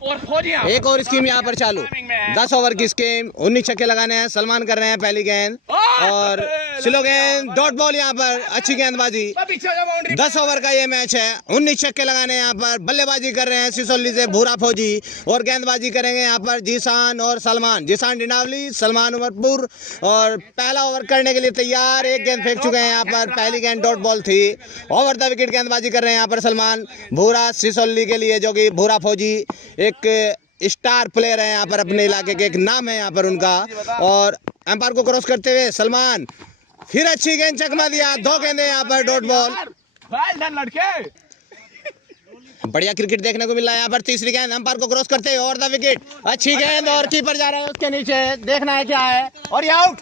एक और स्कीम यहाँ पर चालू। 10 ओवर की स्कीम, 19 छक्के लगाने हैं। सलमान कर रहे हैं पहली गेंद और स्लो गेंद, डॉट बॉल। यहाँ पर अच्छी गेंदबाजी। 10 ओवर का ये मैच है, 19 छक्के लगाने हैं यहाँ पर। बल्लेबाजी कर रहे हैं सिसोली से भूरा फौजी और गेंदबाजी करेंगे यहाँ पर जीसान और सलमान। जीसान डिंडावली, सलमान उमरपुर। और पहला ओवर करने के लिए तैयार। एक गेंद फेंक चुके हैं यहाँ पर। पहली गेंद डॉट बॉल थी। ओवर द विकेट गेंदबाजी कर रहे हैं यहाँ पर सलमान भूरा सिसोली के लिए, जो कि भूरा फौजी एक स्टार प्लेयर है यहाँ पर अपने इलाके के, एक नाम है यहाँ पर उनका। और एम्पायर को क्रॉस करते हुए सलमान, फिर अच्छी गेंद चकमा दिया। 2 गेंदे यहाँ पर डॉट बॉल। बढ़िया क्रिकेट देखने को मिल रहा है यहाँ पर। तीसरी गेंद एम्पायर को क्रॉस करते हुए और द विकेट। अच्छी गेंद और कीपर जा रहा है उसके नीचे, देखना है क्या है। और ये आउट।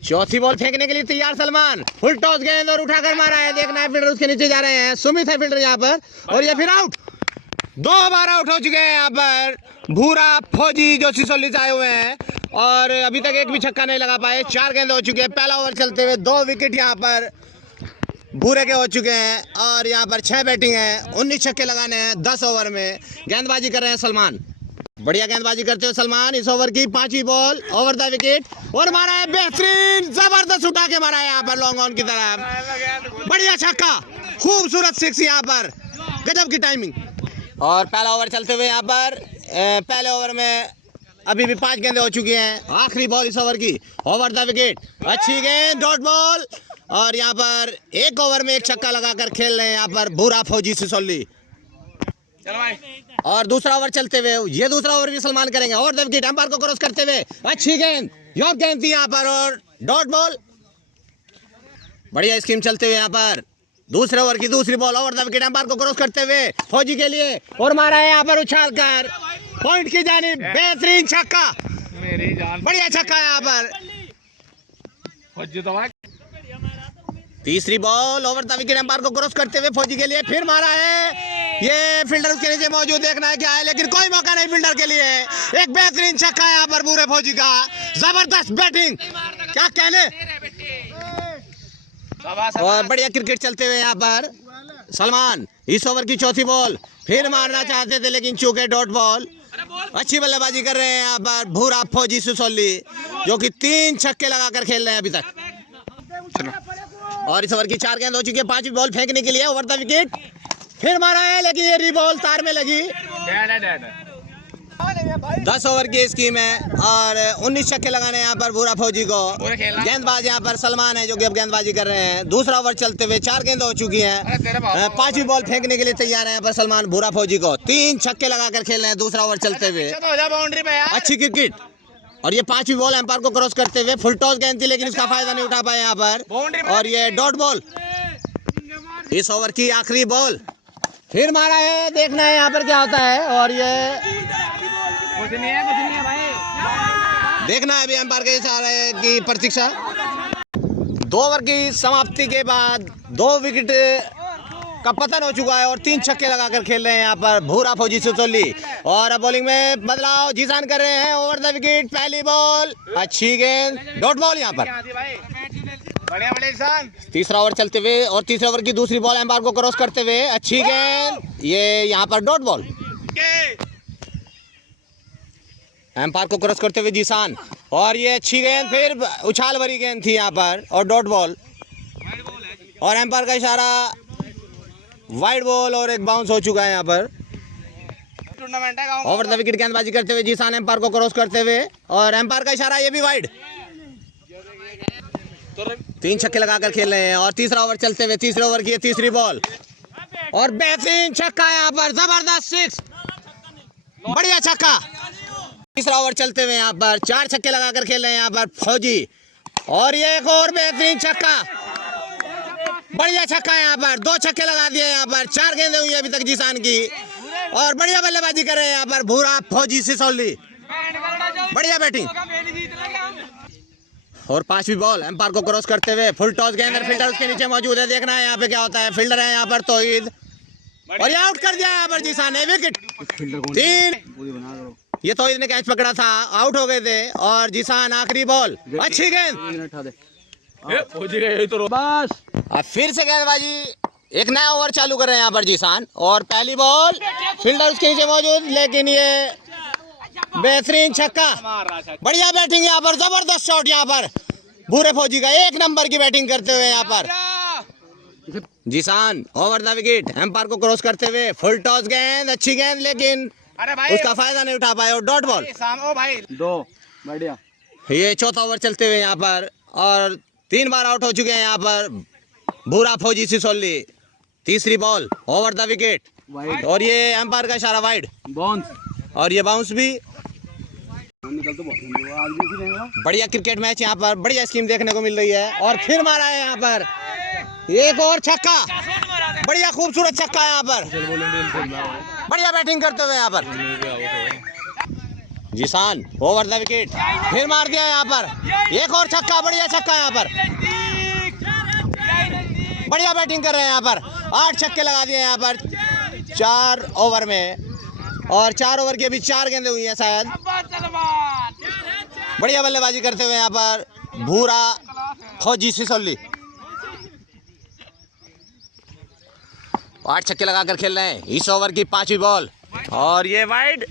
चौथी बॉल फेंकने के लिए तैयार सलमान। फुल टॉस गेंद और उठाकर मारा है, देखना है। फील्डर उसके नीचे जा रहे हैं, सुमित है फील्डर यहाँ पर। और ये फिर आउट। 2 बार आउट हो चुके हैं यहाँ पर भूरा फौजी जो सिसोली से आए हुए हैं। और अभी तक एक भी छक्का नहीं लगा पाए। 4 गेंद हो चुके हैं पहला ओवर चलते हुए। 2 विकेट यहाँ पर भूरे के हो चुके हैं। और यहाँ पर 6 बैटिंग है, 19 छक्के लगाने हैं 10 ओवर में। गेंदबाजी कर रहे हैं सलमान। बढ़िया गेंदबाजी करते हुए सलमान। इस ओवर की 5वीं बॉल, ओवर द विकेट और मारा है बेहतरीन, जबरदस्त उठा के मारा है यहाँ पर लॉन्ग ऑन की तरफ। बढ़िया छक्का, खूबसूरत 6 यहाँ पर, गजब की टाइमिंग। और पहला ओवर चलते हुए यहाँ पर पहले ओवर में अभी भी 5 गेंदें हो चुकी हैं। आखिरी बॉल इस ओवर की, ओवर द विकेट। अच्छी गेंद, डॉट बॉल। और यहाँ पर एक ओवर में 1 छक्का लगाकर खेल रहे हैं यहाँ पर भूरा फौजी सिसोली। और दूसरा ओवर चलते हुए, ये दूसरा ओवर भी सलमान करेंगे। और द विकेट एम्पायर को क्रॉस करते हुए अच्छी गेंद, यॉर्क गेंद थी यहाँ पर और डॉट बॉल। बढ़िया स्कीम चलते हुए यहाँ पर दूसरे ओवर की दूसरी ball, over the wicket umpire को क्रॉस करते हुए फौजी के लिए और मारा है यहाँ पर उछाल कर पॉइंट की जानिब। बेहतरीन छक्का, बढ़िया छक्का यहाँ पर। तीसरी ball, over the wicket umpire को क्रॉस करते हुए फौजी के लिए फिर मारा है। ये फील्डर उसके नीचे मौजूद, देखना है क्या है, लेकिन कोई मौका नहीं फील्डर के लिए। एक बेहतरीन छक्का यहाँ पर भूरे फौजी का, जबरदस्त बैटिंग, क्या कहने। और बढ़िया क्रिकेट चलते हुए यहाँ पर सलमान। इस ओवर की चौथी बॉल, फिर मारना चाहते थे लेकिन चूके डॉट बॉल। अच्छी बल्लेबाजी कर रहे हैं यहाँ पर भूरा फौजी सिसोली, जो कि 3 छक्के लगाकर खेल रहे हैं अभी तक। और इस ओवर की 4 गेंद हो चुकी है। 5वीं बॉल फेंकने के लिए, ओवर द विकेट फिर मारा है, लेकिन ये रीबॉल तार में लगी। 10 ओवर की स्कीम है और 19 छक्के लगाने यहाँ पर भूरा फौजी को। गेंदबाज यहाँ पर सलमान है जो कि अब गेंदबाजी कर रहे हैं। दूसरा ओवर चलते हुए 4 गेंद हो चुकी हैं। 5वीं बॉल फेंकने के लिए तैयार है यहाँ पर सलमान भूरा फौजी को। 3 छक्के लगाकर खेल रहे हैं दूसरा ओवर चलते हुए। अच्छी क्रिकेट। और ये 5वीं बॉल एम्पायर को क्रॉस करते हुए फुल टॉस गेंद थी, लेकिन इसका फायदा नहीं उठा पाए यहाँ पर। और ये डॉट बॉल। इस ओवर की आखिरी बॉल, फिर मारा है, देखना है यहाँ पर क्या होता है। और ये कुछ नहीं है भाई, देखना है अभी एम्पायर के इशारे की प्रतीक्षा। 2 ओवर की समाप्ति के बाद 2 विकेट का पतन हो चुका है और 3 छक्के लगाकर खेल रहे हैं यहाँ पर भूरा फौजी सिसोली। और अब बॉलिंग में बदलाव, जीसान कर रहे हैं। ओवर द विकेट पहली बॉल, अच्छी गेंद, डॉट बॉल यहाँ पर। तीसरा ओवर चलते हुए और तीसरे ओवर की दूसरी बॉल एम्पायर को क्रॉस करते हुए अच्छी गेंद, ये यहाँ पर डॉट बॉल। एम्पायर को क्रॉस करते हुए जीसान और ये अच्छी गेंद, फिर उछाल भरी गेंद थी यहाँ पर और डॉट बॉल। और एम्पायर का इशारा, वाइड बॉल और एक बाउंस हो चुका है यहाँ पर। ओवर द विकेट गेंदबाजी करते हुए जीसान एम्पायर को क्रॉस करते हुए और एम्पायर का इशारा, ये भी वाइड। 3 छक्के लगाकर खेल रहे हैं। और तीसरा ओवर चलते हुए तीसरे ओवर की तीसरी बॉल और बेहतरीन छक्का यहाँ पर, जबरदस्त 6, बढ़िया छक्का। तीसरा ओवर चलते हुए यहाँ पर 4 छक्के लगाकर खेल रहे हैं यहाँ पर फौजी। और ये एक और बेहतरीन छक्का, बढ़िया छक्का यहाँ पर। 2 छक्के लगा दिए यहाँ पर। 4 गेंदें हुई अभी तक जीसान की। और बढ़िया बल्लेबाजी कर रहे हैं यहाँ पर भूरा फौजी सिसोली, बढ़िया बैटिंग। और 5वीं बॉल एम्पायर को क्रॉस करते हुए फुल टॉस गेंद, फील्डर उसके नीचे मौजूद है, देखना है यहाँ पे क्या होता है। फील्डर है यहाँ पर तौहीद और ये आउट कर दिया यहाँ पर जीसान ने। विकेट 3, ये तौहीद ने कैच पकड़ा था, आउट हो गए थे। और जीसान आखिरी बॉल, अच्छी गेंद, अब फिर से गेंदबाजी एक नया ओवर चालू कर रहे हैं यहाँ पर जीसान। और पहली बॉल फील्डर उसके नीचे मौजूद, लेकिन ये बेहतरीन छक्का, बढ़िया बैटिंग यहाँ पर, जबरदस्त शॉट यहाँ पर भूरे फौजी का, एक नंबर की बैटिंग करते हुए यहाँ पर जीसान ओवर द विकेट, एम्पायर को क्रॉस करते हुए फुल टॉस गेंद, अच्छी गेंद लेकिन उसका फायदा नहीं उठा पाए और डॉट बॉल। दो बढ़िया। ये चौथा ओवर चलते हुए यहाँ पर और 3 बार आउट हो चुके हैं यहाँ पर भूरा फौजी सिसोली। तीसरी बॉल ओवर द विकेट और ये एम्पायर का इशारा वाइड, बाउंस, और ये बाउंस भी। बढ़िया क्रिकेट मैच यहाँ पर, बढ़िया स्कीम देखने को मिल रही है और फिर मारा है यहाँ पर एक और छक्का, बढ़िया खूबसूरत छक्का यहाँ पर, बढ़िया बैटिंग करते हुए यहाँ पर जीसान ओवर द विकेट, फिर मार दिया यहाँ पर एक और छक्का, बढ़िया छक्का यहाँ पर, बढ़िया बैटिंग कर रहे हैं यहाँ पर, 8 छक्के लगा दिए यहाँ पर 4 ओवर में और 4 ओवर की अभी 4 गेंदें हुई हैं शायद। बढ़िया बल्लेबाजी करते हुए यहाँ पर भूरा फौजी सिसोली, 8 छक्के लगाकर खेल रहे हैं इस ओवर की 5वीं बॉल और ये वाइड,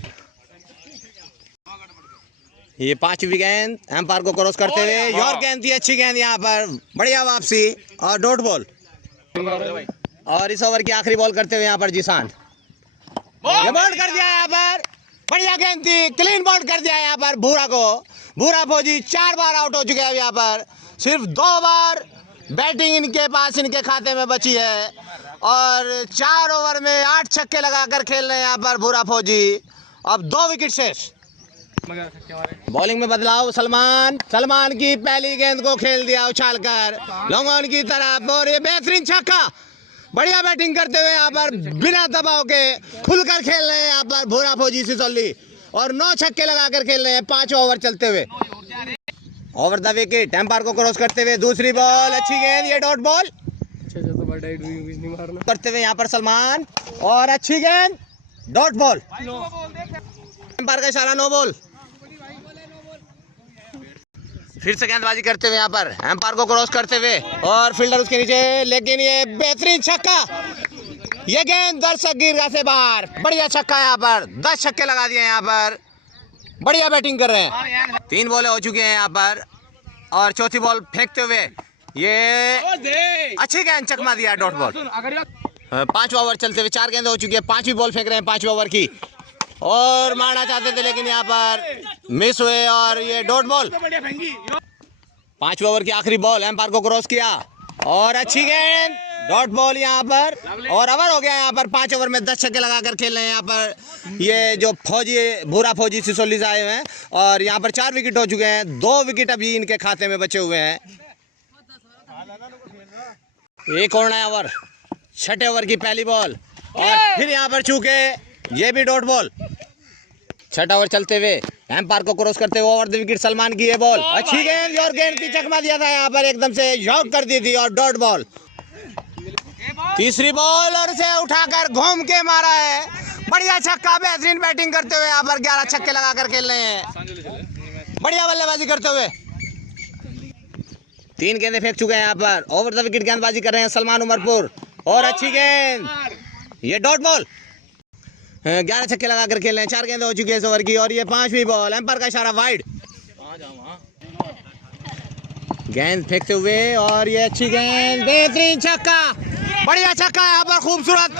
ये 5वीं गेंद, एम्पायर को क्रॉस करते हुए योर गेंद थी, अच्छी गेंद यहाँ पर, बढ़िया वापसी और डॉट बॉल। और इस ओवर की आखिरी बॉल करते हुए यहाँ पर जीसान ये बॉल कर दिया यहाँ पर, बढ़िया गेंद थी, क्लीन बॉल कर दिया यहाँ पर भूरा को। भूरा फौजी 4 बार आउट हो चुके हैं यहाँ पर, सिर्फ 2 बार बैटिंग इनके पास, इनके खाते में बची है और 4 ओवर में 8 छक्के लगाकर खेल रहे हैं यहाँ पर भूरा फौजी। अब 2 विकेट शेष। बॉलिंग में बदलाव, सलमान की पहली गेंद को खेल दिया उछालकर लॉन्ग ऑन की तरफ और ये बेहतरीन छक्का, बढ़िया बैटिंग करते हुए यहाँ पर बिना दबाव के खुलकर खेल रहे हैं यहाँ पर भूरा फौजी सिसोली और 9 छक्के लगाकर खेल रहे हैं 5 ओवर चलते हुए। ओवर द विकेट, एम्पायर को क्रॉस करते हुए दूसरी बॉल, अच्छी गेंद, ये डॉट बॉल करते हुए यहाँ पर सलमान और अच्छी गेंद, डॉट बॉल, एम्पायर का इशारा नो बॉल। फिर से गेंदबाजी करते हुए यहाँ पर एम्पायर को क्रॉस करते हुए और फील्डर उसके नीचे, लेकिन ये बेहतरीन छक्का, ये गेंद दर्शक गिरगा से बाहर, बढ़िया छक्का यहाँ पर, 10 छक्के लगा दिए यहाँ पर, बढ़िया बैटिंग कर रहे हैं। 3 बॉलें हो चुकी हैं यहाँ पर और चौथी बॉल फेंकते हुए ये अच्छी गेंद, चकमा दिया डॉट बॉल। 5वां ओवर चलते हुए 4 गेंद हो चुकी है, 5वीं बॉल फेंक रहे हैं 5वें ओवर की और मारना चाहते थे लेकिन यहाँ पर मिस हुए और ये डॉट बॉल। 5वें ओवर की आखिरी बॉल, एम्पायर को क्रॉस किया और अच्छी गेंद, डॉट बॉल यहाँ पर और ओवर हो गया यहाँ पर। 5 ओवर में 10 छक्के लगाकर खेल रहे हैं यहाँ पर ये जो फौजी भूरा फौजी सिसोली से आए हुए हैं और यहाँ पर 4 विकेट हो चुके हैं, 2 विकेट अभी इनके खाते में बचे हुए हैं। एक और नया ओवर, 6ठे ओवर की पहली बॉल और फिर यहाँ पर चूके ये भी डॉट बॉल। 6ठा ओवर चलते हुए एम्पायर को क्रॉस करते हुए ओवर द विकेट, सलमान की ये बॉल, अच्छी गेंद और गेंद की चकमा दिया था यहाँ पर, एकदम से शॉक कर दी थी और डॉट बॉल। तीसरी बॉल और इसे उठाकर घूम के मारा है, बढ़िया छक्का, बेहतरीन बैटिंग करते हुए यहाँ पर 11 छक्के लगाकर खेल रहे हैं, बढ़िया बल्लेबाजी करते हुए। 3 गेंदें फेंक चुके हैं यहाँ पर, ओवर द विकेट गेंदबाजी कर रहे हैं सलमान उमरपुर और अच्छी गेंद, ये डॉट बॉल। 11 छक्के लगाकर खेल रहे हैं, 4 गेंदें हो चुकी है इस ओवर की और ये 5वीं बॉल, एम्पायर का इशारा वाइड। गेंद फेंकते हुए और ये अच्छी गेंद, बेहतरीन छक्का, बढ़िया छक्का यहाँ पर, खूबसूरत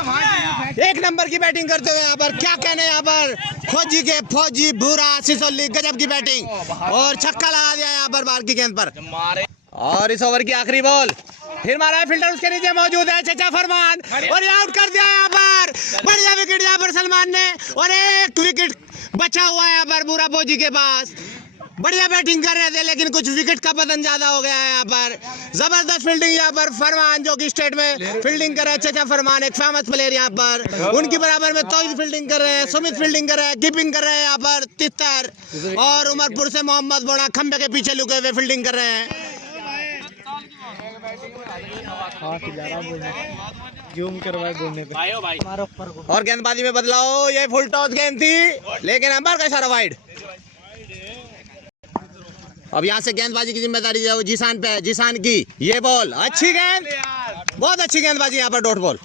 1 नंबर की बैटिंग करते हुए यहाँ पर, क्या कहने यहाँ पर फौजी के, फौजी भूरा सिसोली, गजब की बैटिंग और छक्का लगा दिया यहाँ पर बाहर की गेंद पर। और इस ओवर की आखिरी बॉल, फिर मारा है, फील्डर उसके नीचे मौजूद है चचा फरमान और ये आउट कर दिया यहाँ पर, बढ़िया विकेट यहाँ पर सलमान ने और 1 विकेट बचा हुआ है यहाँ पर भूरा फौजी के पास। बढ़िया बैटिंग कर रहे थे लेकिन कुछ विकेट का पतन ज्यादा हो गया है यहाँ पर। जबरदस्त फील्डिंग यहाँ पर फरमान, जो कि स्टेट में फील्डिंग कर रहे हैं, चचा फरमान एक फेमस प्लेयर यहाँ पर, उनकी बराबर में तौहीद फील्डिंग कर रहे हैं, सुमित फील्डिंग कर रहे हैं, कीपिंग कर रहे हैं यहाँ पर तितर, और उमरपुर से मोहम्मद बोड़ा खंबे के पीछे लुके हुए फील्डिंग कर रहे हैं। और गेंदबाजी में बदलाव, ये फुल टॉस गेंद थी लेकिन एम्पायर का इशारा वाइड। अब यहाँ से गेंदबाजी की जिम्मेदारी जो जीसान पे है, जीसान की ये बॉल, अच्छी गेंद, बहुत अच्छी गेंदबाजी यहाँ पर डॉट बॉल।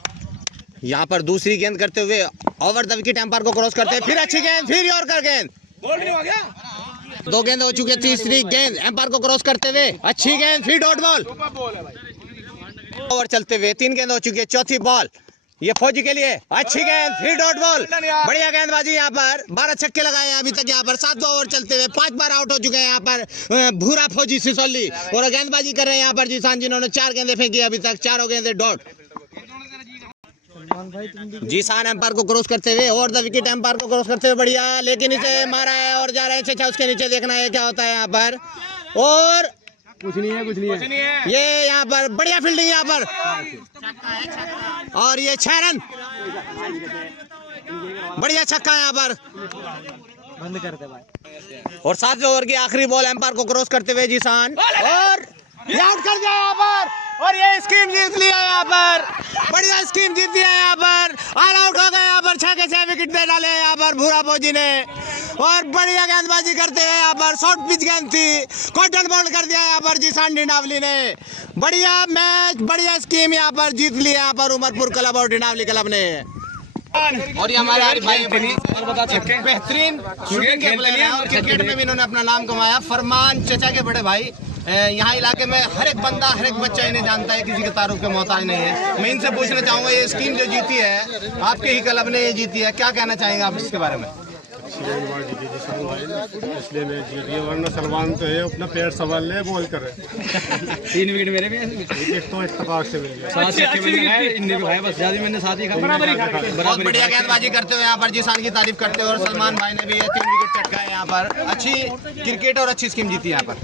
यहाँ पर दूसरी गेंद करते हुए ओवर द विकेट एम्पायर को क्रॉस करते हैं, फिर अच्छी गेंद, फिर यॉर्कर गेंद। 2 गेंद हो चुकी है, तीसरी गेंद एम्पायर को क्रॉस करते हुए अच्छी गेंद, फिर डॉट बॉल। ओवर चलते हुए 3 गेंद हो चुकी है, चौथी बॉल ये फौजी के लिए, अच्छी गेंद, फिर डॉट बॉल। बढ़िया गेंदबाजी यहाँ पर, 12 छक्के लगाए हैं अभी तक यहाँ पर। 7 ओवर चलते हुए 5 बार आउट हो चुके हैं यहाँ पर भूरा फौजी सिसोली, और गेंदबाजी कर रहे हैं यहाँ पर जीसान, जिन्होंने 4 गेंदे फेंकी अभी तक, चारों गेंदे डॉट। जीसान एम्पायर को क्रॉस करते हुए और द विकेट एम्पायर को क्रॉस करते हुए बढ़िया, लेकिन इसे मारा है और जा रहे हैं अच्छा, उसके नीचे देखना है क्या होता है यहाँ पर। और कुछ नहीं है। ये यहाँ पर बढ़िया फील्डिंग यहाँ पर, और ये 6 रन, बढ़िया छक्का यहाँ पर। बंद कर दे भाई। और 7वें ओवर की आखिरी बॉल एम्पायर को क्रॉस करते हुए जीसान, और ये आउट कर दिया यहाँ पर, और ये स्कीम जीत लिया यहाँ पर। बढ़िया स्कीम जीत दिया यहाँ पर, ऑल आउट हो गए यहाँ पर। 6 के 6 विकेट दे डाले यहाँ पर भूरा फौजी ने, और बढ़िया गेंदबाजी करते हुए यहाँ पर शॉर्ट पिच गेंद थी, कॉटन बॉल कर दिया यहाँ पर जीसान डिंडावली ने। बढ़िया मैच, बढ़िया स्कीम यहाँ पर जीत लिया यहाँ पर उमरपुर क्लब और डिंडावली क्लब ने। और ये हमारे आरिफ भाई बेहतरीन शूटिंग के प्लेयर हैं, और क्रिकेट में भी इन्होंने अपना नाम कमाया। फरमान चचा के बड़े भाई, यहाँ इलाके में हर एक बंदा, हर एक बच्चा इन्हें जानता है, किसी के तारुफ के मोहताज नहीं है। मैं इनसे पूछना चाहूँगा, ये स्कीम जो जीती है आपके ही क्लब ने ये जीती है, क्या कहना चाहेंगे आप इसके बारे में? इसलिए मैं जीत गया, वरना सलमान तो है अपना पैर संभाल ले, बॉल करे। 3 विकेट मेरे भी हैं, विकेट तो इत्तेफाक से मिल गया। 7 छक्के मैंने खाए, इनने भी खाए, बस ज्यादा मैंने 7 ही खाए। बहुत बढ़िया गेंदबाजी करते हुए यहाँ पर जीसान की तारीफ करते हुए, और सलमान भाई ने भी 3 विकेट चटकाए यहाँ पर। अच्छी क्रिकेट और अच्छी स्कीम जीती यहाँ पर।